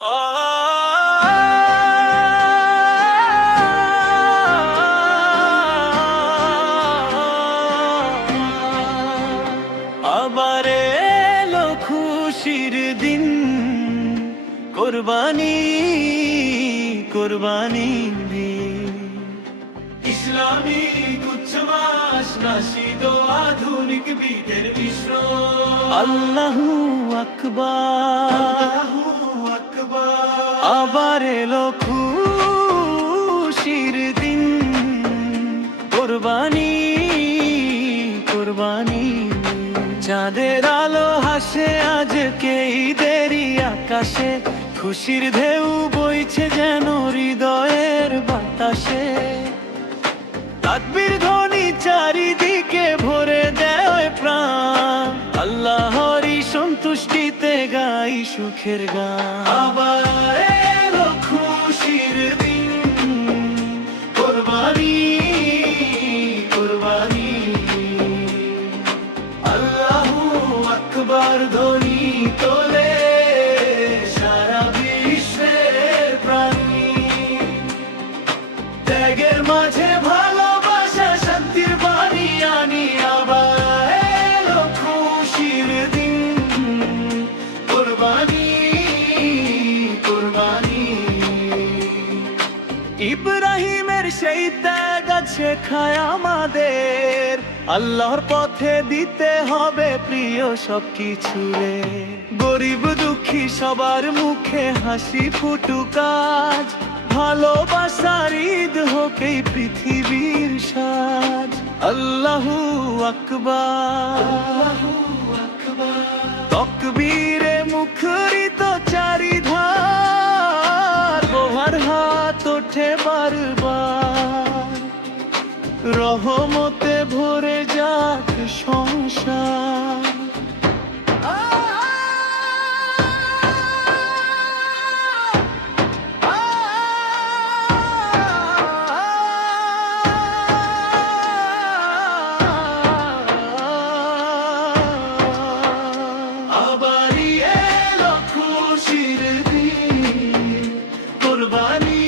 আবার এলো খুশির দিন, কোরবানি কোরবানি ইসলামী উচ্চ মাস নাশিদ আধুনিক বিদের মিশ্র। আল্লাহু আকবার, আবার এলো খুশির দিন, কোরবানি কোরবানি। চাঁদের আলো হাসে আজকে ঈদেরই আকাশে, খুশির ঢেউ বইছে যেন হৃদয়ের বাতাসে। তাকবীর ধ্বনি চারিদিকে ভরে দেয় প্রাণ, আল্লাহরই সন্তুষ্টিতে গাই সুখের গান। আবার এলো খুশির দিন, কোরবানি কোরবানি। আল্লাহু আকবার ধ্বনি তোলে সারা বিশ্বের প্রাণী। ত্যাগের মাঝে ভালোবাসা শান্তির বাণী আনি। আবার এলো খুশির দিন, কোরবানি কোরবানি। ইব্রাহিমের সেই ত্যাগ আছে খায় আমাদের, আল্লাহর পথে দিতে হবে প্রিয় সবকিছু রে। গরিব দুঃখী সবার মুখে হাসি ফুটুক আজ, ভালোবাসার ঈদ হোক এই পৃথিবীর সাজ। আল্লাহু আকবার, তাকবীরে মুখরিত চারিধার, দোহার হাত ওঠে বারবার, রহমতে ভরে যাক সংসার। আবারই এলো খুশির দিন, কোরবানি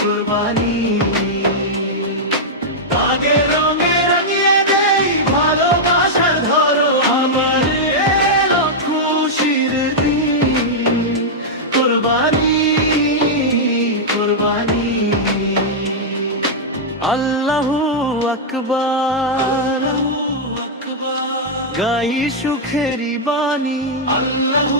কোরবানি। আগে রঙে রাঙিয়ে দেই ভালোবাসার ধরো। আবার এলো খুশির দিন, কোরবানি কোরবানি। আল্লাহু আকবার, গাই সুখেরি বাণী। আল্লাহু